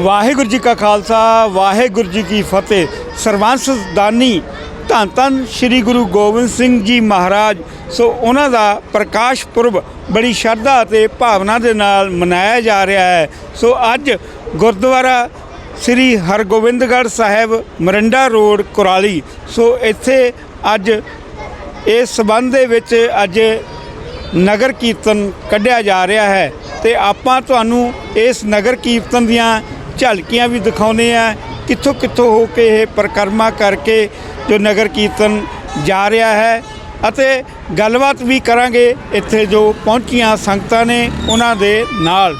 ਵਾਹਿਗੁਰੂ ਜੀ ਕਾ ਖਾਲਸਾ, ਵਾਹਿਗੁਰੂ ਜੀ ਕੀ ਫਤਿਹ। ਸਰਵੰਸ ਦਾਨੀ ਧੰਨ ਧੰਨ ਸ੍ਰੀ ਗੁਰੂ ਗੋਬਿੰਦ ਸਿੰਘ ਜੀ ਮਹਾਰਾਜ। ਸੋ ਉਹਨਾਂ ਦਾ ਪ੍ਰਕਾਸ਼ ਪੁਰਬ ਬੜੀ ਸ਼ਰਧਾ ਅਤੇ ਭਾਵਨਾ ਦੇ ਨਾਲ ਮਨਾਇਆ ਜਾ ਰਿਹਾ ਹੈ। ਸੋ ਅੱਜ ਗੁਰਦੁਆਰਾ ਸ੍ਰੀ ਹਰਗੋਬਿੰਦਗੜ੍ਹ ਸਾਹਿਬ, ਮਰਿੰਡਾ ਰੋਡ, ਕੁਰਾਲੀ। ਸੋ ਇੱਥੇ ਅੱਜ ਇਸ ਸਬੰਧ ਦੇ ਵਿੱਚ ਅੱਜ ਨਗਰ ਕੀਰਤਨ ਕੱਢਿਆ ਜਾ ਰਿਹਾ ਹੈ। ਤੇ ਆਪਾਂ ਤੁਹਾਨੂੰ ਇਸ ਨਗਰ ਕੀਰਤਨ ਦੀਆਂ ਝਲਕੀਆਂ ਵੀ ਦਿਖਾਉਨੇ ਆ, ਕਿੱਥੋਂ ਕਿੱਥੋਂ ਹੋ ਕੇ ਇਹ ਪਰਿਕਰਮਾ ਕਰਕੇ ਜੋ ਨਗਰ ਕੀਰਤਨ ਜਾ ਰਿਹਾ ਹੈ। ਅਤੇ ਗੱਲਬਾਤ ਵੀ ਕਰਾਂਗੇ ਇੱਥੇ ਜੋ ਪਹੁੰਚੀਆਂ ਸੰਗਤਾਂ ਨੇ ਉਹਨਾਂ ਦੇ ਨਾਲ।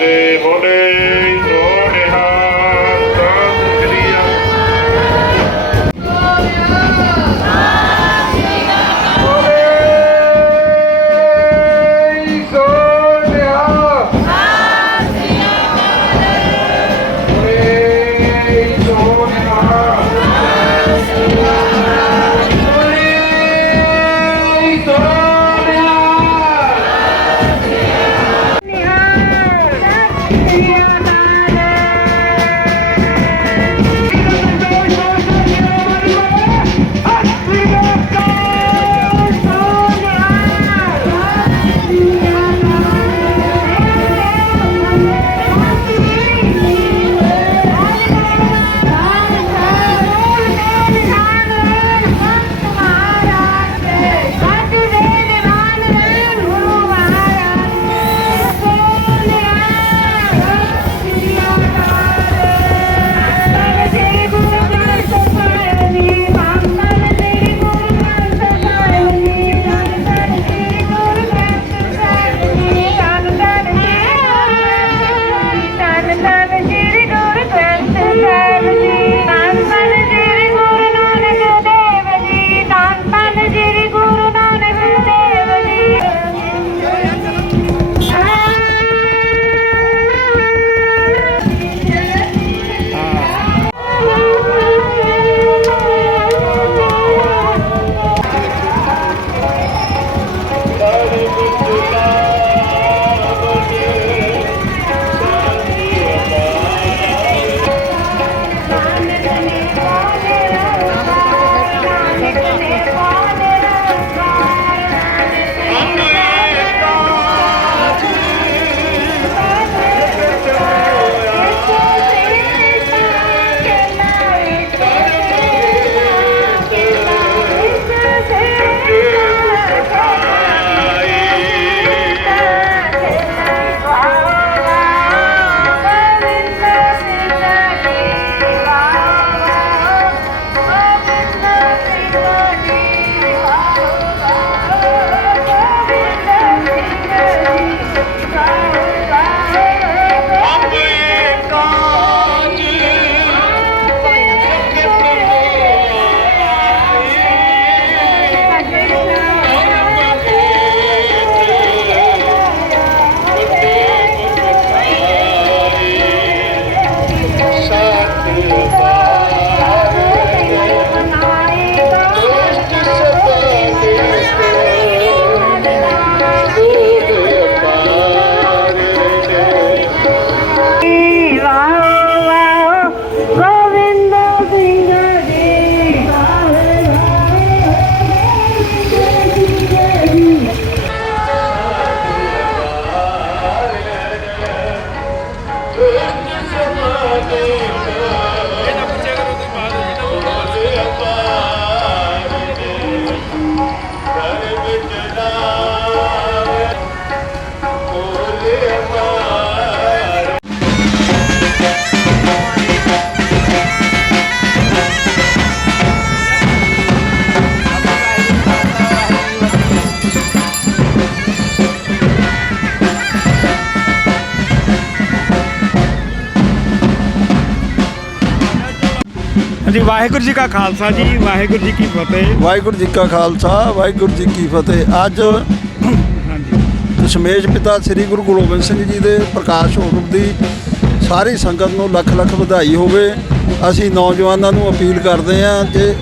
ਜੀ ਬੋਲੇ ਵਾਹਿਗੁਰੂ ਜੀ ਕਾ ਖਾਲਸਾ ਜੀ ਵਾਹਿਗੁਰੂ ਜੀ ਕੀ ਫਤਿਹ। ਵਾਹਿਗੁਰੂ ਜੀ ਕਾ ਖਾਲਸਾ ਵਾਹਿਗੁਰੂ ਜੀ ਕੀ ਫਤਿਹ। ਅੱਜ ਹਾਂਜੀ। ਦਸ਼ਮੇਸ਼ ਪਿਤਾ ਸ੍ਰੀ ਗੁਰੂ ਗੋਬਿੰਦ ਸਿੰਘ ਜੀ ਦੇ ਪ੍ਰਕਾਸ਼ ਉਤਸਵ ਦੀ ਸਾਰੀ ਸੰਗਤ ਨੂੰ ਲੱਖ ਲੱਖ ਵਧਾਈ ਹੋਵੇ। ਅਸੀਂ ਨੌਜਵਾਨਾਂ ਨੂੰ ਅਪੀਲ ਕਰਦੇ ਹਾਂ ਕਿ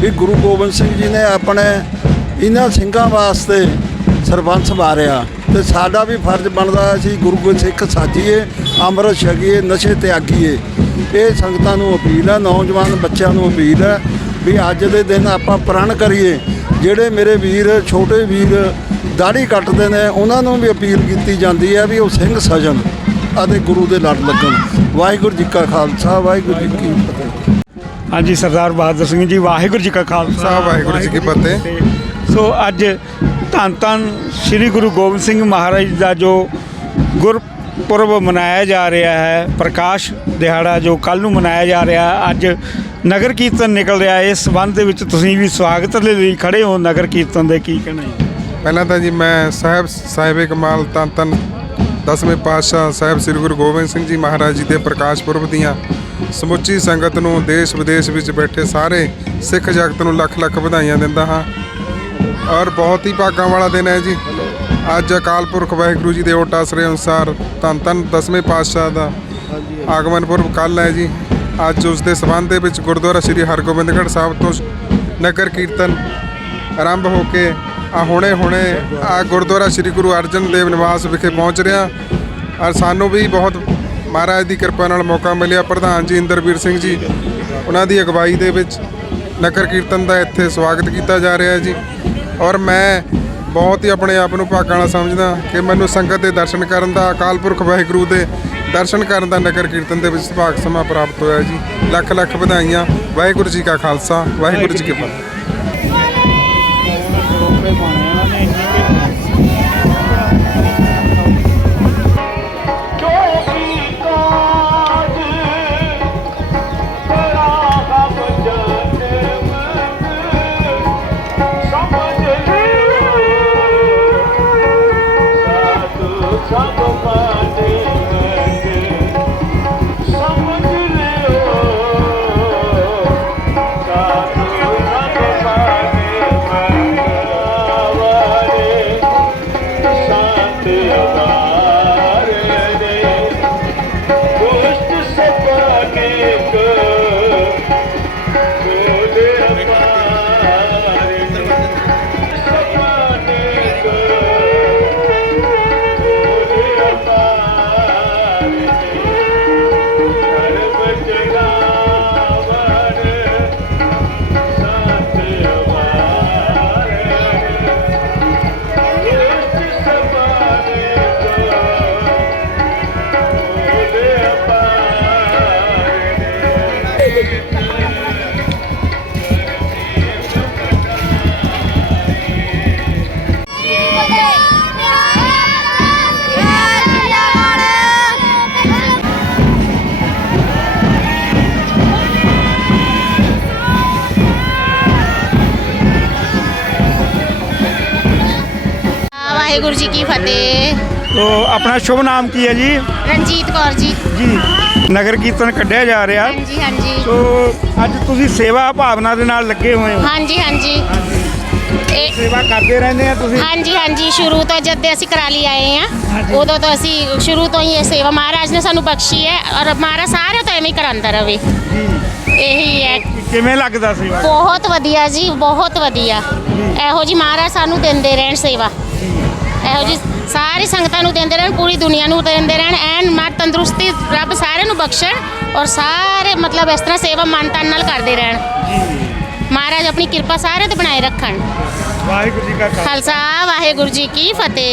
ਵੀ ਗੁਰੂ ਗੋਬਿੰਦ ਸਿੰਘ ਜੀ ਨੇ ਆਪਣੇ ਇਹਨਾਂ ਸਿੰਘਾਂ ਵਾਸਤੇ ਸਰਬੰਸ ਮਾਰਿਆ ਤੇ ਸਾਡਾ ਵੀ ਫਰਜ਼ ਬਣਦਾ ਅਸੀਂ ਗੁਰੂ ਗੋਬਿੰਦ ਸਿੱਖ ਸਾਜੀਏ ਅੰਮ੍ਰਿਤ ਛਕੀਏ ਨਸ਼ੇ ਤਿਆਗੀਏ। ਇਹ ਸੰਗਤਾਂ ਨੂੰ ਅਪੀਲ ਹੈ ਨੌਜਵਾਨ ਬੱਚਿਆਂ ਨੂੰ ਅਪੀਲ ਹੈ ਵੀ ਅੱਜ ਦੇ ਦਿਨ ਆਪਾਂ ਪ੍ਰਣ ਕਰੀਏ। ਜਿਹੜੇ ਮੇਰੇ ਵੀਰ ਛੋਟੇ ਵੀਰ ਦਾੜੀ ਕੱਟਦੇ ਨੇ ਉਹਨਾਂ ਨੂੰ ਵੀ ਅਪੀਲ ਕੀਤੀ ਜਾਂਦੀ ਹੈ ਵੀ ਉਹ ਸਿੰਘ ਸਜਣ ਅਤੇ ਗੁਰੂ ਦੇ ਲੜ ਲੱਗਣ। ਵਾਹਿਗੁਰੂ ਜੀ ਕਾ ਖਾਲਸਾ ਵਾਹਿਗੁਰੂ ਜੀ ਕੀ ਫਤਿਹ। ਹਾਂਜੀ ਸਰਦਾਰ ਬਹਾਦਰ ਸਿੰਘ ਜੀ ਵਾਹਿਗੁਰੂ ਜੀ ਕਾ ਖਾਲਸਾ ਵਾਹਿਗੁਰੂ ਜੀ ਕੀ ਫਤਿਹ। ਸੋ ਅੱਜ ਧੰਨ ਧੰਨ ਸ੍ਰੀ ਗੁਰੂ ਗੋਬਿੰਦ ਸਿੰਘ ਮਹਾਰਾਜ ਦਾ ਜੋ ਪੁਰਬ ਮਨਾਇਆ ਜਾ ਰਿਹਾ ਹੈ। ਪ੍ਰਕਾਸ਼ ਦਿਹਾੜਾ ਜੋ ਕੱਲ ਨੂੰ ਮਨਾਇਆ ਜਾ ਰਿਹਾ ਅੱਜ ਨਗਰ ਕੀਰਤਨ ਨਿਕਲ ਰਿਹਾ ਹੈ। ਇਸ ਸੰਬੰਧ ਦੇ ਵਿੱਚ ਤੁਸੀਂ ਵੀ ਸਵਾਗਤ ਦੇ ਲਈ ਖੜੇ ਹੋ ਨਗਰ ਕੀਰਤਨ ਦੇ। ਕੀ ਕਹਿਣਾ ਹੈ ਪਹਿਲਾਂ ਤਾਂ ਜੀ ਮੈਂ ਸਾਹਿਬ ਸਾਹਿਬੇ ਕਮਾਲ ਤਨ ਤਨ ਦਸਵੇਂ ਪਾਤਸ਼ਾਹ ਸਾਹਿਬ ਸ੍ਰੀ ਗੁਰੂ ਗੋਬਿੰਦ ਸਿੰਘ ਜੀ ਮਹਾਰਾਜ ਜੀ ਦੇ ਪ੍ਰਕਾਸ਼ ਪੁਰਬ ਦੀਆਂ ਸਮੁੱਚੀ ਸੰਗਤ ਨੂੰ ਦੇਸ਼ ਵਿਦੇਸ਼ ਵਿੱਚ ਬੈਠੇ ਸਾਰੇ ਸਿੱਖ ਜਗਤ ਨੂੰ ਲੱਖ ਲੱਖ ਵਧਾਈਆਂ ਦਿੰਦਾ ਹਾਂ। ਔਰ ਬਹੁਤ ਹੀ ਭਾਗਾਂ ਵਾਲਾ ਦਿਨ ਹੈ ਜੀ। ਅੱਜ ਅਕਾਲ ਪੁਰਖ ਵਾਹਿਗੁਰੂ ਜੀ ਦੇ ਓਟ ਆਸਰੇ ਅਨੁਸਾਰ ਧੰਨ ਧੰਨ ਦਸਵੇਂ ਪਾਤਸ਼ਾਹ ਦਾ ਆਗਮਨ ਪੁਰਬ ਕੱਲ ਹੈ ਜੀ। ਅੱਜ ਉਸ ਦੇ ਸਬੰਧ ਦੇ ਵਿੱਚ ਗੁਰਦੁਆਰਾ ਸ੍ਰੀ ਹਰਗੋਬਿੰਦਗੜ੍ਹ ਸਾਹਿਬ ਤੋਂ ਨਗਰ ਕੀਰਤਨ ਆਰੰਭ ਹੋ ਕੇ ਆ ਹੁਣੇ ਹੁਣੇ ਆ ਗੁਰਦੁਆਰਾ ਸ੍ਰੀ ਗੁਰੂ ਅਰਜਨ ਦੇਵ ਨਿਵਾਸ ਵਿਖੇ ਪਹੁੰਚ ਰਿਹਾ। ਔਰ ਸਾਨੂੰ ਵੀ ਬਹੁਤ ਮਹਾਰਾਜ ਦੀ ਕਿਰਪਾ ਨਾਲ ਮੌਕਾ ਮਿਲਿਆ। ਪ੍ਰਧਾਨ ਜੀ ਇੰਦਰਵੀਰ ਸਿੰਘ ਜੀ ਉਹਨਾਂ ਦੀ ਅਗਵਾਈ ਦੇ ਵਿੱਚ ਨਗਰ ਕੀਰਤਨ ਦਾ ਇੱਥੇ ਸਵਾਗਤ ਕੀਤਾ ਜਾ ਰਿਹਾ ਜੀ। ਔਰ ਮੈਂ ਬਹੁਤ ਹੀ ਆਪਣੇ ਆਪ ਨੂੰ ਭਾਗਾਂ ਵਾਲਾ ਸਮਝਦਾ ਕਿ ਮੈਨੂੰ ਸੰਗਤ ਦੇ ਦਰਸ਼ਨ ਕਰਨ ਦਾ, ਅਕਾਲ ਪੁਰਖ ਵਾਹਿਗੁਰੂ ਦੇ ਦਰਸ਼ਨ ਕਰਨ ਦਾ ਨਗਰ ਕੀਰਤਨ ਦੇ ਵਿੱਚ ਸੁਭਾਗ ਸਮਾਂ ਪ੍ਰਾਪਤ ਹੋਇਆ ਜੀ। ਲੱਖ ਲੱਖ ਵਧਾਈਆਂ। ਵਾਹਿਗੁਰੂ ਜੀ ਕਾ ਖਾਲਸਾ, ਵਾਹਿਗੁਰੂ ਜੀ ਕੀ ਫਤਿਹ। ਆਪਣਾ ਸ਼ੁਭ ਨਾਮ ਕੀ ਹੈ ਜੀ? ਰਣਜੀਤ ਕੌਰ ਜੀ। ਜੀ। ਨਗਰ ਕੀਰਤਨ ਕੱਢਿਆ ਜਾ ਰਿਹਾ। ਹਾਂਜੀ ਹਾਂਜੀ। ਸੋ ਅੱਜ ਤੁਸੀਂ ਸੇਵਾ ਭਾਵਨਾ ਦੇ ਨਾਲ ਲੱਗੇ ਹੋਏ ਹੋ। ਹਾਂਜੀ ਹਾਂਜੀ। ਇਹ ਸੇਵਾ ਕਰਦੇ ਰਹਿੰਦੇ ਆ ਤੁਸੀਂ? ਹਾਂਜੀ ਹਾਂਜੀ। ਸ਼ੁਰੂ ਤੋਂ ਜਦ ਦੇ ਅਸੀਂ ਕਰਾਲੀ ਆਏ ਆ। ਉਦੋਂ ਤੋਂ ਅਸੀਂ ਸ਼ੁਰੂ ਤੋਂ ਹੀ ਇਹ ਸੇਵਾ ਮਹਾਰਾਜ ਨੇ ਸਾਨੂੰ ਬਖਸ਼ੀ ਹੈ ਔਰ ਮਹਾਰਾਜ ਸਾਰੇ ਤੋਂ ਐਵੇਂ ਹੀ ਕਰਾਂਦਾ ਰਵੇ। ਇਹੀ ਹੈ। ਕਿਵੇਂ ਲੱਗਦਾ ਸੇਵਾ? ਬਹੁਤ ਵਧੀਆ ਜੀ ਬਹੁਤ ਵਧੀਆ। ਇਹੋ ਜੀ ਮਹਾਰਾਜ ਸਾਨੂੰ ਦਿੰਦੇ ਰਹਿਣ ਸੇਵਾ। ਇਹੋ ਜੀ ਸਾਰੀ ਸੰਗਤਾਂ ਨੂੰ ਦਿੰਦੇ ਰਹਿਣ ਪੂਰੀ ਦੁਨੀਆ ਨੂੰ ਦਿੰਦੇ ਰਹਿਣ ਐਨ ਮਾ ਤੰਦਰੁਸਤੀ ਰੱਬ ਸਾਰਿਆਂ ਨੂੰ ਬਖਸ਼ਣ ਔਰ ਸਾਰੇ ਮਤਲਬ ਇਸ ਤਰ੍ਹਾਂ ਸੇਵਾ ਮਨ ਤਨ ਨਾਲ ਕਰਦੇ ਰਹਿਣ। ਮਹਾਰਾਜ ਆਪਣੀ ਕਿਰਪਾ ਸਾਰੇ ਤੇ ਬਣਾਏ ਰੱਖਣ। ਵਾਹਿਗੁਰੂ ਜੀ ਕਾ ਖਾਲਸਾ। ਵਾਹਿਗੁਰੂ ਜੀ ਕੀ ਫਤਿਹ।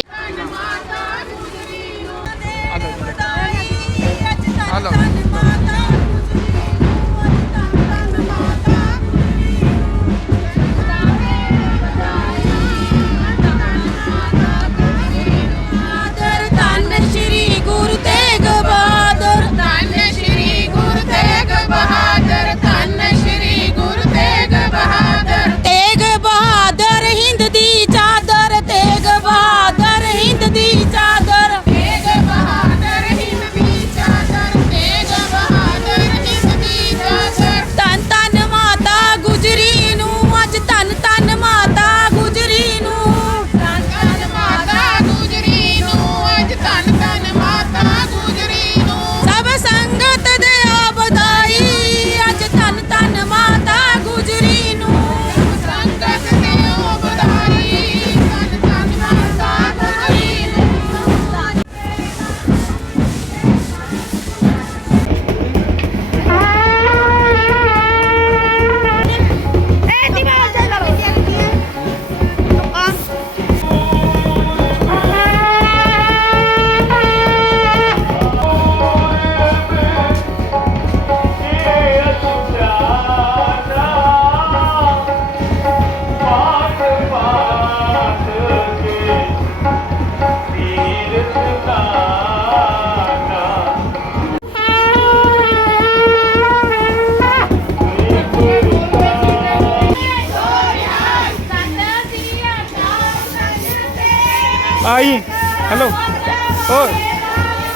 ਹੈਲੋ।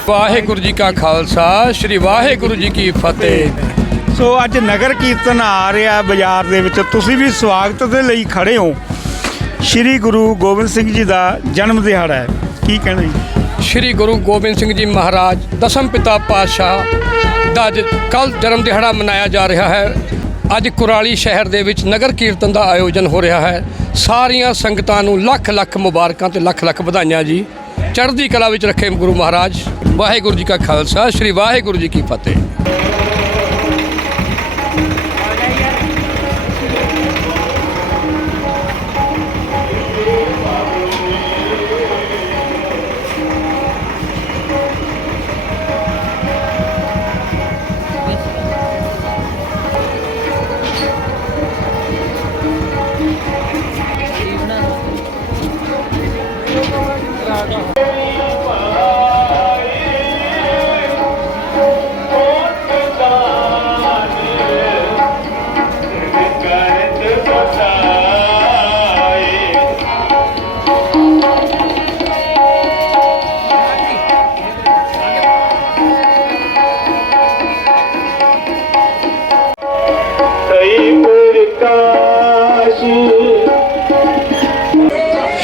ਵਾਹਿਗੁਰੂ ਜੀ ਕਾ ਖਾਲਸਾ ਸ੍ਰੀ ਵਾਹਿਗੁਰੂ ਜੀ ਕੀ ਫਤਿਹ। ਸੋ ਅੱਜ ਨਗਰ ਕੀਰਤਨ ਆ ਰਿਹਾ ਬਾਜ਼ਾਰ ਦੇ ਵਿੱਚ। ਤੁਸੀਂ ਵੀ ਸਵਾਗਤ ਦੇ ਲਈ ਖੜੇ ਹੋ। ਸ੍ਰੀ ਗੁਰੂ ਗੋਬਿੰਦ ਸਿੰਘ ਜੀ ਦਾ ਜਨਮ ਦਿਹਾੜਾ ਹੈ। ਕੀ ਕਹਿਣਾ ਜੀ? ਸ੍ਰੀ ਗੁਰੂ ਗੋਬਿੰਦ ਸਿੰਘ ਜੀ ਮਹਾਰਾਜ ਦਸਮ ਪਿਤਾ ਪਾਤਸ਼ਾਹ ਦਾ ਅੱਜ ਕੱਲ ਜਨਮ ਦਿਹਾੜਾ ਮਨਾਇਆ ਜਾ ਰਿਹਾ ਹੈ। ਅੱਜ ਕੁਰਾਲੀ ਸ਼ਹਿਰ ਦੇ ਵਿੱਚ ਨਗਰ ਕੀਰਤਨ ਦਾ ਆਯੋਜਨ ਹੋ ਰਿਹਾ ਹੈ। ਸਾਰੀਆਂ ਸੰਗਤਾਂ ਨੂੰ ਲੱਖ ਲੱਖ ਮੁਬਾਰਕਾਂ ਤੇ ਲੱਖ ਲੱਖ ਵਧਾਈਆਂ ਜੀ। ਚੜ੍ਹਦੀ ਕਲਾ ਵਿੱਚ ਰੱਖੇ ਗੁਰੂ ਮਹਾਰਾਜ, ਵਾਹਿਗੁਰੂ ਜੀ ਕਾ ਖਾਲਸਾ, ਸ੍ਰੀ ਵਾਹਿਗੁਰੂ ਜੀ ਕੀ ਫਤਿਹ।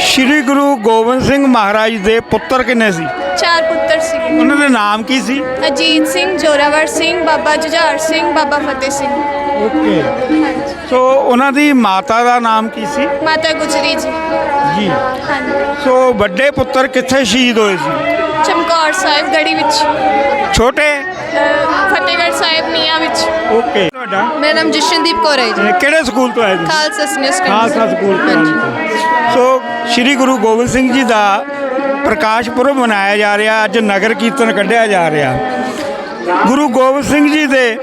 ਸ੍ਰੀ ਗੁਰੂ ਗੋਬਿੰਦ ਸਿੰਘ ਮਹਾਰਾਜ ਦੇ ਪੁੱਤਰ ਕਿੰਨੇ ਸੀ? ਚਾਰ ਪੁੱਤਰ ਸੀ। ਉਹਨਾਂ ਦੇ ਨਾਮ ਕੀ ਸੀ? ਅਜੀਤ ਸਿੰਘ ਜੋਰਾਵਰ ਸਿੰਘ ਬਾਬਾ ਜੁਝਾਰ ਸਿੰਘ ਬਾਬਾ ਫਤਿਹ ਸਿੰਘ। ਓਕੇ। ਸੋ ਉਹਨਾਂ ਦੀ ਮਾਤਾ ਦਾ ਨਾਮ ਕੀ ਸੀ? ਮਾਤਾ ਗੁਜਰੀ ਜੀ। ਜੀ। ਸੋ ਵੱਡੇ ਪੁੱਤਰ ਕਿੱਥੇ ਸ਼ਹੀਦ ਹੋਏ ਸੀ? ਚਮਕੌਰ ਸਾਹਿਬ ਗੜੀ ਵਿੱਚ। ਛੋਟੇ? ਫਤਿਹਗੜ੍ਹ ਸਾਹਿਬ ਨੀਆਂ ਵਿੱਚ। ਓਕੇ। ਤੁਹਾਡਾ? ਮੇਰਾ ਨਾਮ ਜਸ਼ਨਦੀਪ ਕੌਰ ਹੈ ਜੀ। ਕਿਹੜੇ ਸਕੂਲ ਤੋਂ ਆਏ ਜੀ? ਖਾਲਸਾ ਸੀਨੀਅਰ ਖਾਲਸਾ ਸਕੂਲ ਤੋਂ ਆਏ ਜੀ। ਸੋ ਸ੍ਰੀ ਗੁਰੂ ਗੋਬਿੰਦ ਸਿੰਘ ਜੀ ਦਾ ਪ੍ਰਕਾਸ਼ ਪੁਰਬ ਮਨਾਇਆ ਜਾ ਰਿਹਾ ਅੱਜ ਨਗਰ ਕੀਰਤਨ ਕੱਢਿਆ ਜਾ ਰਿਹਾ। ਗੁਰੂ ਗੋਬਿੰਦ ਸਿੰਘ ਜੀ ਦੇ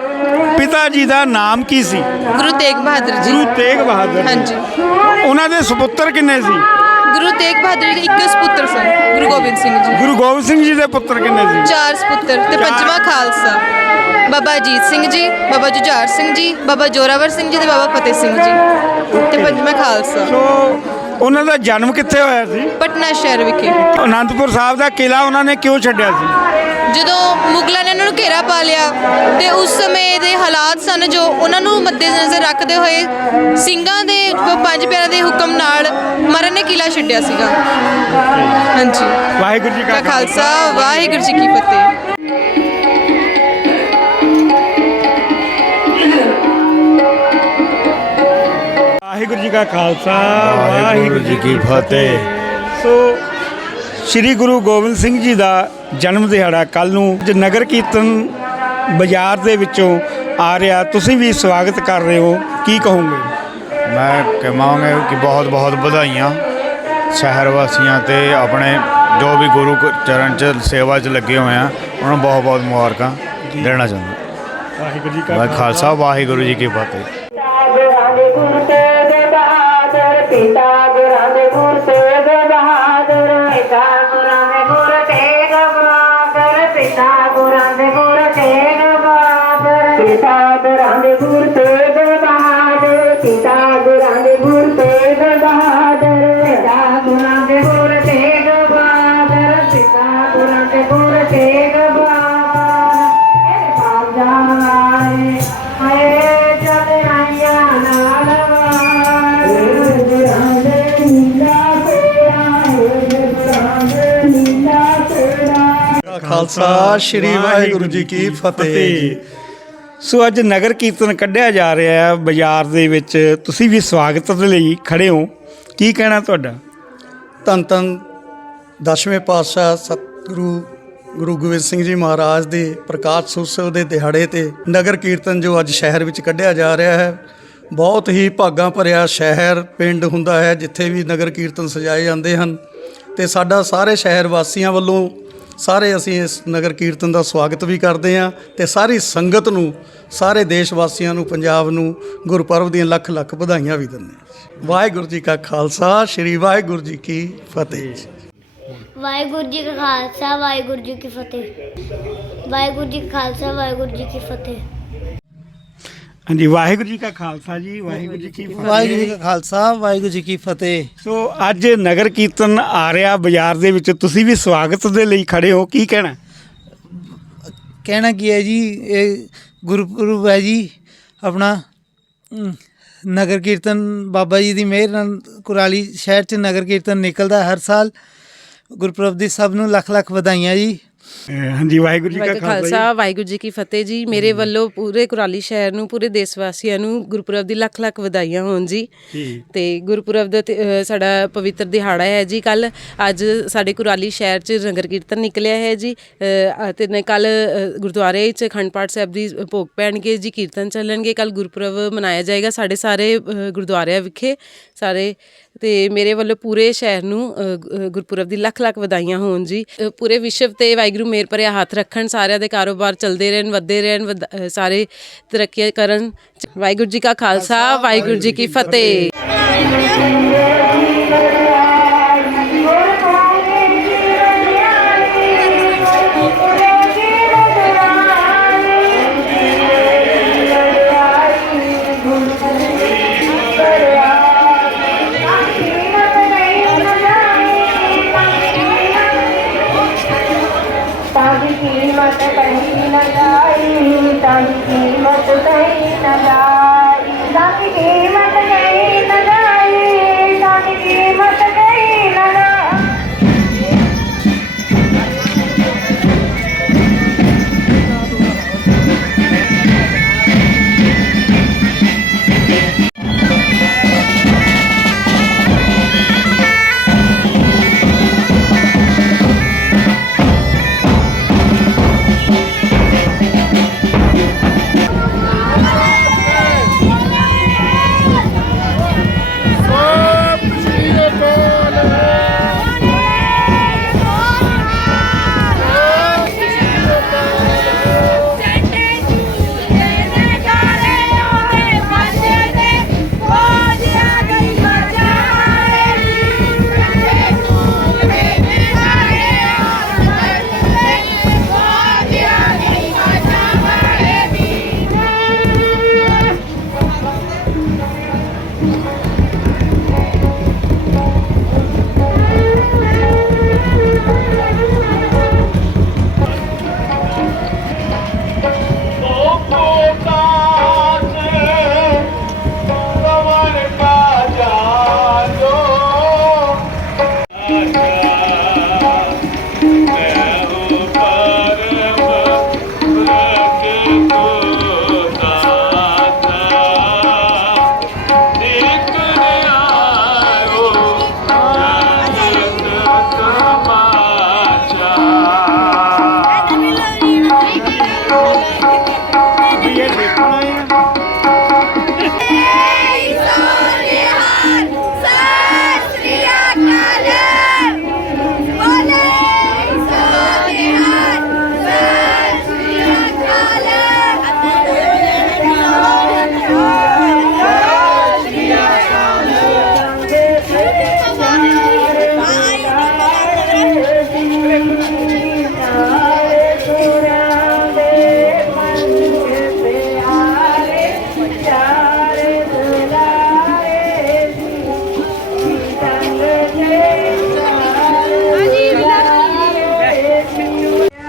ਪਿਤਾ ਜੀ ਦਾ ਨਾਮ ਕੀ ਸੀ? ਗੁਰੂ ਤੇਗ ਬਹਾਦਰ ਗੁਰੂ ਤੇਗ ਬਹਾਦਰ ਜੀ। ਹਾਂਜੀ। ਉਹਨਾਂ ਦੇ ਸੁਪੁੱਤਰ ਕਿੰਨੇ ਸੀ? ਗੁਰੂ ਤੇਗ ਬਹਾਦਰ ਜੀ ਦੇ 21 ਪੁੱਤਰ ਸਨ ਗੁਰੂ ਗੋਬਿੰਦ ਸਿੰਘ ਜੀ। ਗੁਰੂ ਗੋਬਿੰਦ ਸਿੰਘ ਜੀ ਦੇ ਪੁੱਤਰ ਕਿੰਨੇ ਸੀ? ਚਾਰ ਸਪੁੱਤਰ ਤੇ ਪੰਜਵਾਂ ਖਾਲਸਾ ਬਾਬਾ ਅਜੀਤ ਸਿੰਘ ਜੀ ਬਾਬਾ ਜੁਝਾਰ ਸਿੰਘ ਜੀ ਬਾਬਾ ਜੋਰਾਵਰ ਸਿੰਘ ਜੀ ਤੇ ਬਾਬਾ ਫਤਿਹ ਸਿੰਘ ਜੀ ਤੇ ਪੰਜਵਾਂ ਖਾਲਸਾ। ਸੋ ਉਹਨਾਂ ਦਾ ਜਨਮ ਕਿੱਥੇ ਹੋਇਆ ਸੀ? ਪਟਨਾ ਸ਼ਹਿਰ ਵਿਖੇ। ਅਨੰਦਪੁਰ ਸਾਹਿਬ ਦਾ ਕਿਲਾ ਉਹਨਾਂ ਨੇ ਕਿਉਂ ਛੱਡਿਆ ਸੀ? ਜਦੋਂ ਮੁਗਲਾਂ ਨੇ ਉਹਨਾਂ ਨੂੰ ਘੇਰਾ ਪਾ ਲਿਆ ਤੇ ਉਸ ਸਮੇਂ ਦੇ ਹਾਲਾਤ ਸਨ ਜੋ ਉਹਨਾਂ ਨੂੰ ਮੱਦੇਨਜ਼ਰ ਰੱਖਦੇ ਹੋਏ ਸਿੰਘਾਂ ਦੇ ਪੰਜ ਪਿਆਰਿਆਂ ਦੇ ਹੁਕਮ ਨਾਲ ਮਰਨ ਨੇ ਕਿਲਾ ਛੱਡਿਆ ਸੀਗਾ। ਹਾਂਜੀ। ਵਾਹਿਗੁਰੂ ਜੀ ਕਾ ਕਾ ਖਾਲਸਾ ਵਾਹਿਗੁਰੂ ਜੀ ਕੀ ਫਤਿਹ। ਵਾਹਿਗੁਰੂ ਜੀ ਕਾ ਖਾਲਸਾ ਵਾਹਿਗੁਰੂ ਜੀ ਕੀ ਫਤਿਹ। ਸੋ ਸ੍ਰੀ ਗੁਰੂ ਗੋਬਿੰਦ ਸਿੰਘ ਜੀ ਦਾ ਜਨਮ ਦਿਹਾੜਾ ਕੱਲ ਨੂੰ ਜ ਨਗਰ ਕੀਰਤਨ ਬਾਜ਼ਾਰ ਦੇ ਵਿੱਚੋਂ ਆ ਰਿਹਾ। ਤੁਸੀਂ ਵੀ ਸਵਾਗਤ ਕਰ ਰਹੇ ਹੋ। ਕੀ ਕਹੋਗੇ? ਮੈਂ ਕਹਾਂਗਾ ਕਿ ਬਹੁਤ ਬਹੁਤ ਵਧਾਈਆਂ ਸ਼ਹਿਰ ਵਾਸੀਆਂ ਤੇ ਆਪਣੇ ਜੋ ਵੀ ਗੁਰੂ ਕ- ਚਰਨ ਚ ਸੇਵਾ ਚ ਲੱਗੇ ਹੋਏ ਆ ਉਹਨਾਂ ਨੂੰ ਬਹੁਤ ਬਹੁਤ ਮੁਬਾਰਕਾਂ ਦੇਣਾ ਚਾਹੁੰਦਾ। ਵਾਹਿਗੁਰੂ ਜੀ ਵਾਹਿ ਖਾਲਸਾ ਵਾਹਿਗੁਰੂ ਜੀ ਕੀ ਫਤਿਹ। ਖਾਲਸਾ ਸ੍ਰੀ ਵਾਹਿਗੁਰੂ ਜੀ ਕੀ ਫਤਿਹ। ਸੋ ਅੱਜ ਨਗਰ ਕੀਰਤਨ ਕੱਢਿਆ ਜਾ ਰਿਹਾ ਹੈ ਬਾਜ਼ਾਰ ਦੇ ਵਿੱਚ। ਤੁਸੀਂ ਵੀ ਸਵਾਗਤ ਦੇ ਲਈ ਖੜੇ ਹੋ। ਕੀ ਕਹਿਣਾ ਤੁਹਾਡਾ? ਧੰਨ ਧੰਨ ਦਸਵੇਂ ਪਾਤਸ਼ਾਹ ਸਤਿਗੁਰੂ ਗੁਰੂ ਗੋਬਿੰਦ ਸਿੰਘ ਜੀ ਮਹਾਰਾਜ ਦੇ ਪ੍ਰਕਾਸ਼ ਉਤਸਵ ਦੇ ਦਿਹਾੜੇ ਤੇ ਨਗਰ ਕੀਰਤਨ ਜੋ ਅੱਜ ਸ਼ਹਿਰ ਵਿੱਚ ਕੱਢਿਆ ਜਾ ਰਿਹਾ ਹੈ ਬਹੁਤ ਹੀ ਭਾਗਾਂ ਭਰਿਆ ਸ਼ਹਿਰ ਪਿੰਡ ਹੁੰਦਾ ਹੈ ਜਿੱਥੇ ਵੀ ਨਗਰ ਕੀਰਤਨ ਸਜਾਏ ਜਾਂਦੇ ਹਨ। ਤੇ ਸਾਡਾ ਸਾਰੇ ਸ਼ਹਿਰ ਵਾਸੀਆਂ ਵੱਲੋਂ ਸਾਰੇ ਅਸੀਂ ਇਸ ਨਗਰ ਕੀਰਤਨ ਦਾ ਸਵਾਗਤ ਵੀ ਕਰਦੇ ਹਾਂ ਤੇ ਸਾਰੀ ਸੰਗਤ ਨੂੰ, ਸਾਰੇ ਦੇਸ਼ ਵਾਸੀਆਂ ਨੂੰ, ਪੰਜਾਬ ਨੂੰ ਗੁਰਪੁਰਬ ਦੀਆਂ ਲੱਖ ਲੱਖ ਵਧਾਈਆਂ ਵੀ ਦਿੰਦੇ ਹਾਂ। ਵਾਹਿਗੁਰੂ ਜੀ ਕਾ ਖਾਲਸਾ, ਸ੍ਰੀ ਵਾਹਿਗੁਰੂ ਜੀ ਕੀ ਫਤਿਹ। ਵਾਹਿਗੁਰੂ ਜੀ ਕਾ ਖਾਲਸਾ, ਵਾਹਿਗੁਰੂ ਜੀ ਕੀ ਫਤਿਹ। ਵਾਹਿਗੁਰੂ ਜੀ ਕਾ ਖਾਲਸਾ, ਵਾਹਿਗੁਰੂ ਜੀ ਕੀ ਫਤਿਹ। ਹਾਂਜੀ ਵਾਹਿਗੁਰੂ ਜੀ ਕਾ ਖਾਲਸਾ ਜੀ ਵਾਹਿਗੁਰੂ ਜੀ ਕੀ ਫਤਿਹ। ਵਾਹਿਗੁਰੂ ਜੀ ਕਾ ਖਾਲਸਾ ਵਾਹਿਗੁਰੂ ਜੀ ਕੀ ਫਤਿਹ। ਸੋ ਅੱਜ ਨਗਰ ਕੀਰਤਨ ਆ ਰਿਹਾ ਬਾਜ਼ਾਰ ਦੇ ਵਿੱਚ ਤੁਸੀਂ ਵੀ ਸਵਾਗਤ ਦੇ ਲਈ ਖੜੇ ਹੋ ਕੀ ਕਹਿਣਾ? ਕਹਿਣਾ ਕੀ ਹੈ ਜੀ ਇਹ ਗੁਰਪੁਰਬ ਹੈ ਜੀ ਆਪਣਾ ਅਮ, ਨਗਰ ਕੀਰਤਨ ਬਾਬਾ ਜੀ ਦੀ ਮਿਹਰ ਨਾਲ ਕੁਰਾਲੀ ਸ਼ਹਿਰ 'ਚ ਨਗਰ ਕੀਰਤਨ ਨਿਕਲਦਾ ਹਰ ਸਾਲ। ਗੁਰਪੁਰਬ ਦੀ ਸਭ ਨੂੰ ਲੱਖ ਲੱਖ ਵਧਾਈਆਂ ਜੀ। ਹਾਂਜੀ ਵਾਹਿਗੁਰੂ ਜੀ ਕਾ ਖਾਲਸਾ ਵਾਹਿਗੁਰੂ ਜੀ ਕੀ ਫਤਿਹ ਜੀ। ਮੇਰੇ ਵੱਲੋਂ ਪੂਰੇ ਕੁਰਾਲੀ ਸ਼ਹਿਰ ਨੂੰ ਪੂਰੇ ਦੇਸ਼ ਵਾਸੀਆਂ ਨੂੰ ਗੁਰਪੁਰਬ ਦੀ ਲੱਖ ਲੱਖ ਵਧਾਈਆਂ ਹੋਣ ਜੀ। ਤੇ ਗੁਰਪੁਰਬ ਦਾ ਸਾਡਾ ਪਵਿੱਤਰ ਦਿਹਾੜਾ ਹੈ ਜੀ। ਕੱਲ ਅੱਜ ਸਾਡੇ ਕੁਰਾਲੀ ਸ਼ਹਿਰ 'ਚ ਨਗਰ ਕੀਰਤਨ ਨਿਕਲਿਆ ਹੈ ਜੀ। ਤੇ ਨੇ ਕੱਲ ਗੁਰਦੁਆਰੇ 'ਚ ਅਖੰਡ ਪਾਠ ਸਾਹਿਬ ਦੀ ਭੋਗ ਪੈਣਗੇ ਜੀ ਕੀਰਤਨ ਚੱਲਣਗੇ। ਕੱਲ ਗੁਰਪੁਰਬ ਮਨਾਇਆ ਜਾਏਗਾ ਸਾਡੇ ਸਾਰੇ ਗੁਰਦੁਆਰਿਆਂ ਵਿਖੇ। ਸਾਰੇ ਤੇ ਮੇਰੇ ਵੱਲੋਂ ਪੂਰੇ ਸ਼ਹਿਰ ਨੂੰ ਗੁਰਪੁਰਬ ਦੀ ਲੱਖ ਲੱਖ ਵਧਾਈਆਂ ਹੋਣ ਜੀ। ਪੂਰੇ ਵਿਸ਼ਵ ਤੇ ਵਾਹਿਗੁਰੂ ਮੇਰ ਭਰਿਆ ਹੱਥ ਰੱਖਣ, ਸਾਰਿਆਂ ਦੇ ਕਾਰੋਬਾਰ ਚੱਲਦੇ ਰਹਿਣ, ਵੱਧਦੇ ਰਹਿਣ, ਵਧ- ਸਾਰੇ ਤਰੱਕੀਆਂ ਕਰਨ। ਵਾਹਿਗੁਰੂ ਜੀ ਕਾ ਖਾਲਸਾ, ਵਾਹਿਗੁਰੂ ਜੀ ਕੀ ਫਤਿਹ।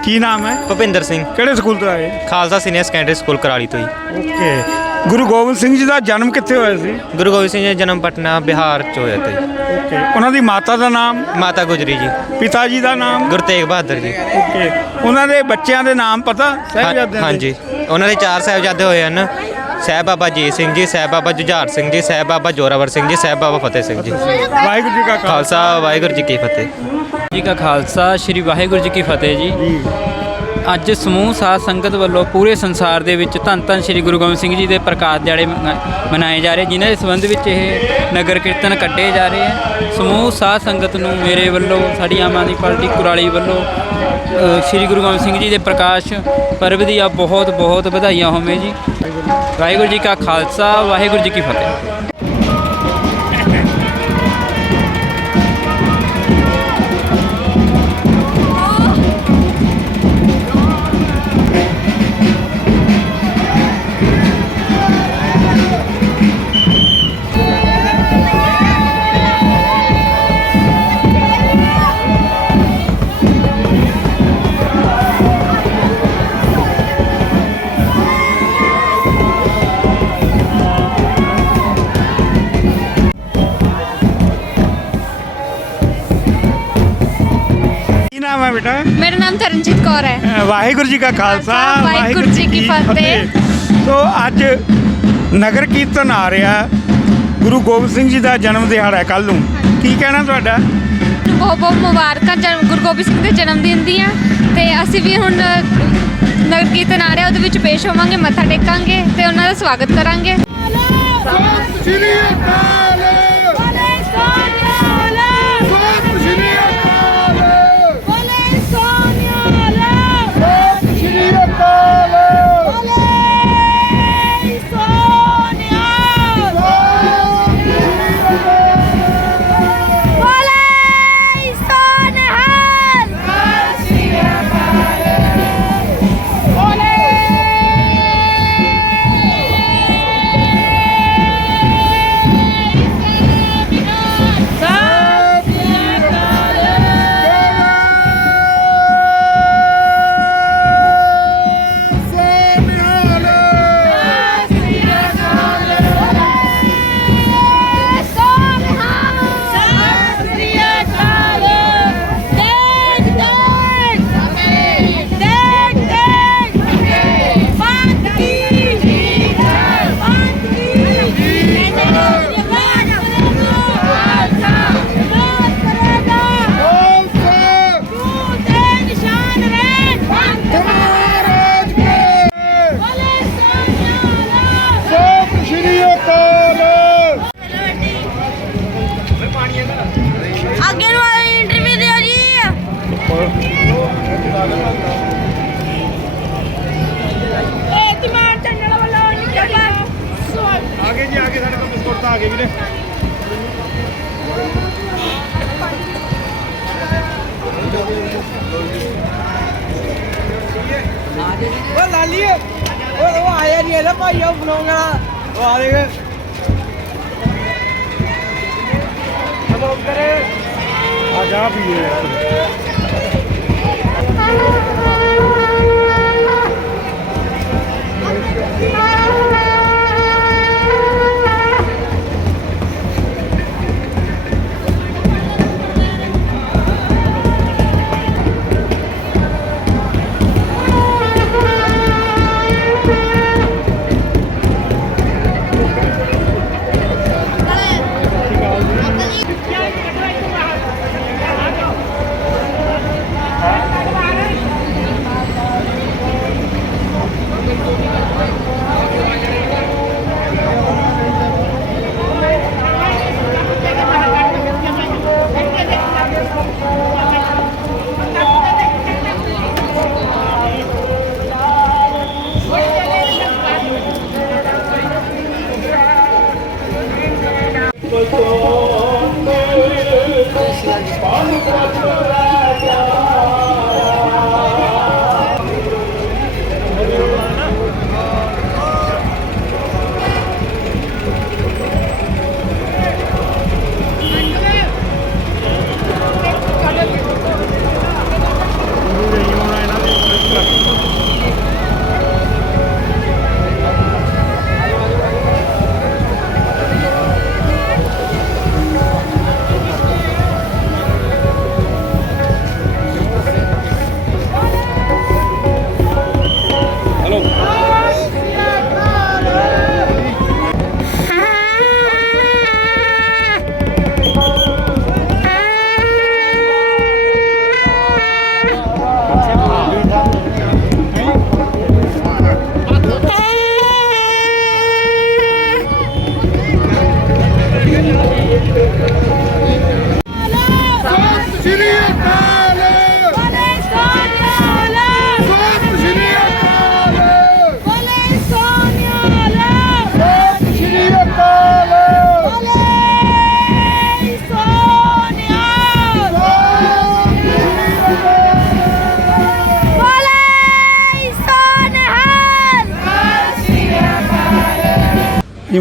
ਕੀ ਨਾਮ ਹੈ? ਭੁਪਿੰਦਰ ਸਿੰਘ। ਕਿਹੜੇ ਸਕੂਲ ਤੋਂ ਆਏ? Khalsa senior secondary school Kurali ਤੋਂ ਜੀ। ਓਕੇ। ਗੁਰੂ ਗੋਬਿੰਦ ਸਿੰਘ ਜੀ ਦਾ ਜਨਮ ਕਿੱਥੇ ਹੋਇਆ ਸੀ? ਗੁਰੂ ਗੋਬਿੰਦ ਸਿੰਘ ਜੀ ਦਾ ਜਨਮ ਪਟਨਾ ਬਿਹਾਰ ਚ ਹੋਇਆ ਤਾ ਜੀ ਓਕੇ। ਉਹਨਾਂ ਦੀ ਮਾਤਾ ਦਾ ਨਾਮ? ਮਾਤਾ ਗੁਜਰੀ ਜੀ। ਪਿਤਾ ਜੀ ਦਾ ਨਾਮ? ਗੁਰੂ ਤੇਗ ਬਹਾਦਰ ਜੀ। ਓਕੇ। ਉਹਨਾਂ ਦੇ ਬੱਚਿਆਂ ਦੇ ਨਾਮ ਪਤਾ? ਹਾਂ- ਸਾਹਿਬਜ਼ਾਦਿਆਂ ਦੇ? ਹਾਂਜੀ। ਉਹਨਾਂ ਦੇ ਚਾਰ ਸਾਹਿਬਜ਼ਾਦੇ ਹੋਏ ਹਨ। ਸਾਹਿਬ ਬਾਬਾ ਜੀਤ ਸਿੰਘ ਜੀ ਸਾਹਿਬ ਬਾਬਾ ਜੁਝਾਰ ਸਿੰਘ ਜੀ ਸਾਹਿਬ ਬਾਬਾ ਜੋਰਾਵਰ ਸਿੰਘ ਜੀ ਸਾਹਿਬ ਬਾਬਾ ਫਤਿਹ ਸਿੰਘ ਜੀ। ਵਾਹਿਗੁਰੂ ਜੀ ਕਾ ਖਾਲਸਾ ਵਾਹਿਗੁਰੂ ਜੀ ਕੀ ਫਤਿਹ। ਜੀ ਕਾ ਖਾਲਸਾ ਸ੍ਰੀ ਵਾਹਿਗੁਰੂ ਜੀ ਕੀ ਫਤਿਹ ਜੀ। ਅੱਜ ਸਮੂਹ ਸਾਧ ਸੰਗਤ ਵੱਲੋਂ ਪੂਰੇ ਸੰਸਾਰ ਦੇ ਵਿੱਚ ਧੰਨ ਧੰਨ ਸ੍ਰੀ ਗੁਰੂ ਗੋਬਿੰਦ ਸਿੰਘ ਜੀ ਦੇ ਪ੍ਰਕਾਸ਼ ਦਿਹਾੜੇ ਮਨਾ- ਮਨਾਏ ਜਾ ਰਹੇ ਜਿਨ੍ਹਾਂ ਦੇ ਸੰਬੰਧ ਵਿੱਚ ਇਹ ਨਗਰ ਕੀਰਤਨ ਕੱਢੇ ਜਾ ਰਹੇ ਹੈ। ਸਮੂਹ ਸਾਧ ਸੰਗਤ ਨੂੰ ਮੇਰੇ ਵੱਲੋਂ ਸਾਡੀ ਆਮ ਆਦਮੀ ਪਾਰਟੀ ਕੁਰਾਲੀ ਵੱਲੋਂ ਅ, ਸ੍ਰੀ ਗੁਰੂ ਗੋਬਿੰਦ ਸਿੰਘ ਜੀ ਦੇ ਪ੍ਰਕਾਸ਼ ਪਰਬ ਦੀਆਂ ਬਹੁਤ ਬਹੁਤ ਵਧਾਈਆਂ ਹੋਵੇ ਜੀ। ਵਾਹਿਗੁਰੂ ਜੀ ਕਾ ਖਾਲਸਾ ਵਾਹਿਗੁਰੂ ਜੀ ਕੀ ਫਤਿਹ। ਤਰਨਜੀਤ ਕੌਰ ਹੈ। ਅ, ਵਾਹਿਗੁਰੂ ਜੀ ਕਾ ਖਾਲਸਾ ਵਾਹਿਗੁਰੂ ਜੀ ਕੀ ਫਤਿਹ। ਸੋ ਅੱਜ ਨਗਰ ਕੀਰਤਨ ਆ ਰਿਹਾ। ਗੁਰੂ ਗੋਬਿੰਦ ਸਿੰਘ ਜੀ ਦਾ ਜਨਮ ਦਿਹਾੜਾ ਹੈ ਕੱਲ ਨੂੰ। ਕੀ ਕਹਿਣਾ ਤੁਹਾਡਾ? ਬਹੁਤ ਬਹੁਤ ਮੁਬਾਰਕਾਂ ਜਨ- ਗੁਰੂ ਗੋਬਿੰਦ ਸਿੰਘ ਦੇ ਜਨਮ ਦਿਨ ਦੀਆਂ। ਤੇ ਅਸੀਂ ਵੀ ਹੁਣ ਨਗਰ ਕੀਰਤਨ ਆ ਰਿਹਾ ਉਹਦੇ ਵਿੱਚ ਪੇਸ਼ ਹੋਵਾਂਗੇ ਮੱਥਾ ਟੇਕਾਂਗੇ ਤੇ ਉਹਨਾਂ ਦਾ ਸਵਾਗਤ ਕਰਾਂਗੇ। ਸ੍ਰੀ ਅਕਾਲ। ਭਾਈ ਉਹ ਆ ਦੇਖ। ਚਲੋ ਕਰੇ ਆ ਜਾ ਪੀਏ ਯਾਰ।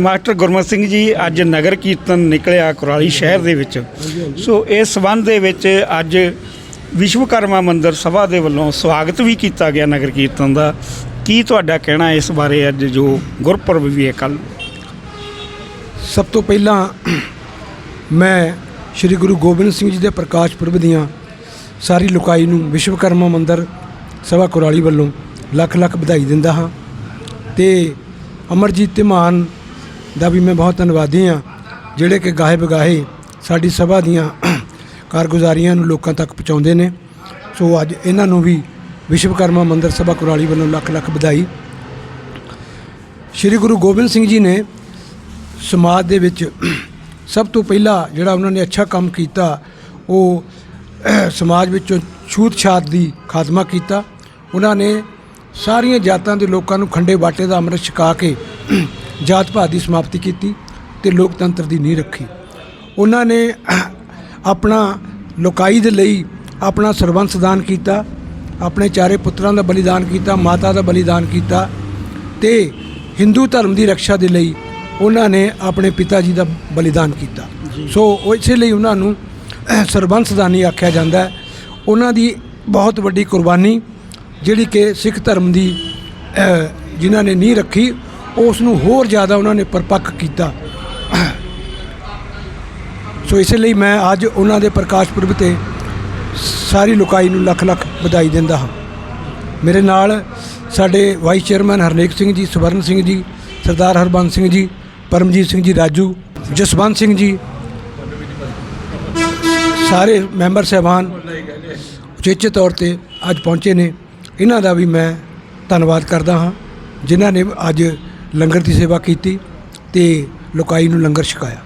ਮਾਸਟਰ ਗੁਰਮਤ ਸਿੰਘ ਜੀ ਅੱਜ ਨਗਰ ਕੀਰਤਨ ਨਿਕਲਿਆ ਕੁਰਾਲੀ ਸ਼ਹਿਰ ਦੇ ਵਿੱਚ। ਸੋ ਇਸ ਸੰਬੰਧ ਦੇ ਵਿੱਚ ਅੱਜ ਵਿਸ਼ਵਕਰਮਾ ਮੰਦਿਰ ਸਭਾ ਦੇ ਵੱਲੋਂ ਸਵਾਗਤ ਵੀ ਕੀਤਾ ਗਿਆ ਨਗਰ ਕੀਰਤਨ ਦਾ। ਕੀ ਤੁਹਾਡਾ ਕਹਿਣਾ ਇਸ ਬਾਰੇ ਅੱਜ ਜੋ ਗੁਰਪੁਰਬ ਵੀ ਹੈ ਕੱਲ ਸਭ ਤੋਂ ਪਹਿਲਾਂ ਮੈਂ ਸ੍ਰੀ ਗੁਰੂ ਗੋਬਿੰਦ ਸਿੰਘ ਜੀ ਦੇ ਪ੍ਰਕਾਸ਼ ਪੁਰਬ ਦੀਆਂ ਸਾਰੀ ਲੋਕਾਈ ਨੂੰ ਵਿਸ਼ਵਕਰਮਾ ਮੰਦਿਰ ਸਭਾ ਕੁਰਾਲੀ ਵੱਲੋਂ ਲੱਖ ਲੱਖ ਵਧਾਈ ਦਿੰਦਾ ਹਾਂ ਤੇ ਅਮਰਜੀਤ ਧੀਮਾਨ ਦਾ ਵੀ ਮੈਂ ਬਹੁਤ ਧੰਨਵਾਦੀ ਹਾਂ। ਜਿਹੜੇ ਕਿ ਗਾਹੇ ਬਗਾਹੇ ਸਾਡੀ ਸਭਾ ਦੀਆਂ ਕਾਰਗੁਜ਼ਾਰੀਆਂ ਨੂੰ ਲੋਕਾਂ ਤੱਕ ਪਹੁੰਚਾਉਂਦੇ ਨੇ। ਸੋ ਅੱਜ ਇਹਨਾਂ ਨੂੰ ਵੀ ਵਿਸ਼ਵਕਰਮਾ ਮੰਦਿਰ ਸਭਾ ਕੁਰਾਲੀ ਵੱਲੋਂ ਲੱਖ ਲੱਖ ਵਧਾਈ। ਸ੍ਰੀ ਗੁਰੂ ਗੋਬਿੰਦ ਸਿੰਘ ਜੀ ਨੇ ਸਮਾਜ ਦੇ ਵਿੱਚ ਸਭ ਤੋਂ ਪਹਿਲਾਂ ਜਿਹੜਾ ਉਹਨਾਂ ਨੇ ਅੱਛਾ ਕੰਮ ਕੀਤਾ, ਉਹ ਸਮਾਜ ਵਿੱਚੋਂ ਛੂਤ ਛਾਤ ਦੀ ਖਾਤਮਾ ਕੀਤਾ। ਉਹਨਾਂ ਨੇ ਸਾਰੀਆਂ ਜਾਤਾਂ ਦੇ ਲੋਕਾਂ ਨੂੰ ਖੰਡੇ ਬਾਟੇ ਦਾ ਅੰਮ੍ਰਿਤ ਛਕਾ ਕੇ ਜਾਤ ਪਾਤ ਦੀ ਸਮਾਪਤੀ ਕੀਤੀ ਤੇ ਲੋਕਤੰਤਰ ਦੀ ਨੀਂਹ ਰੱਖੀ। ਉਹਨਾਂ ਨੇ ਆਪਣਾ ਲੋਕਾਈ ਦੇ ਲਈ ਆਪਣਾ ਸਰਬੰਸ ਦਾਨ ਕੀਤਾ ਆਪਣੇ ਚਾਰੇ ਪੁੱਤਰਾਂ ਦਾ ਬਲੀਦਾਨ ਕੀਤਾ ਮਾਤਾ ਦਾ ਬਲੀਦਾਨ ਕੀਤਾ ਤੇ ਹਿੰਦੂ ਧਰਮ ਦੀ ਰੱਖਿਆ ਦੇ ਲਈ ਉਹਨਾਂ ਨੇ ਆਪਣੇ ਪਿਤਾ ਜੀ ਦਾ ਬਲੀਦਾਨ ਕੀਤਾ। ਸੋ ਇਸੇ ਲਈ ਉਹਨਾਂ ਨੂੰ ਸਰਬੰਸਦਾਨੀ ਆਖਿਆ ਜਾਂਦਾ ਹੈ। ਉਹਨਾਂ ਦੀ ਬਹੁਤ ਵੱਡੀ ਕੁਰਬਾਨੀ ਜਿਹੜੀ ਕਿ ਸਿੱਖ ਧਰਮ ਦੀ ਜਿਨ੍ਹਾਂ ਨੇ ਨੀਂਹ ਰੱਖੀ ਉਸ ਨੂੰ ਹੋਰ ਜ਼ਿਆਦਾ ਉਹਨਾਂ ਨੇ ਪਰਪੱਕ ਕੀਤਾ। ਸੋ ਇਸ ਲਈ ਮੈਂ ਅੱਜ ਉਹਨਾਂ ਦੇ ਪ੍ਰਕਾਸ਼ ਪੁਰਬ ਤੇ ਸਾਰੀ ਲੋਕਾਈ ਨੂੰ ਲੱਖ ਲੱਖ ਵਧਾਈ ਦਿੰਦਾ ਹਾਂ। ਮੇਰੇ ਨਾਲ ਸਾਡੇ ਵਾਈਸ ਚੇਅਰਮੈਨ ਹਰਨੇਕ ਸਿੰਘ ਜੀ, ਸਵਰਨ ਸਿੰਘ ਜੀ, ਸਰਦਾਰ ਹਰਬੰਸ ਸਿੰਘ ਜੀ, ਪਰਮਜੀਤ ਸਿੰਘ ਜੀ, ਰਾਜੂ, ਜਸਵੰਤ ਸਿੰਘ ਜੀ, ਸਾਰੇ ਮੈਂਬਰ ਸਹਿਬਾਨ ਉਚੇਚੇ ਤੌਰ ਤੇ ਅੱਜ ਪਹੁੰਚੇ ਨੇ। ਇਹਨਾਂ ਦਾ ਵੀ ਮੈਂ ਧੰਨਵਾਦ ਕਰਦਾ ਹਾਂ, ਜਿਨ੍ਹਾਂ ਨੇ ਅੱਜ ਲੰਗਰ ਦੀ ਸੇਵਾ ਕੀਤੀ ਤੇ ਲੋਕਾਈ ਨੂੰ ਲੰਗਰ ਛਕਾਇਆ।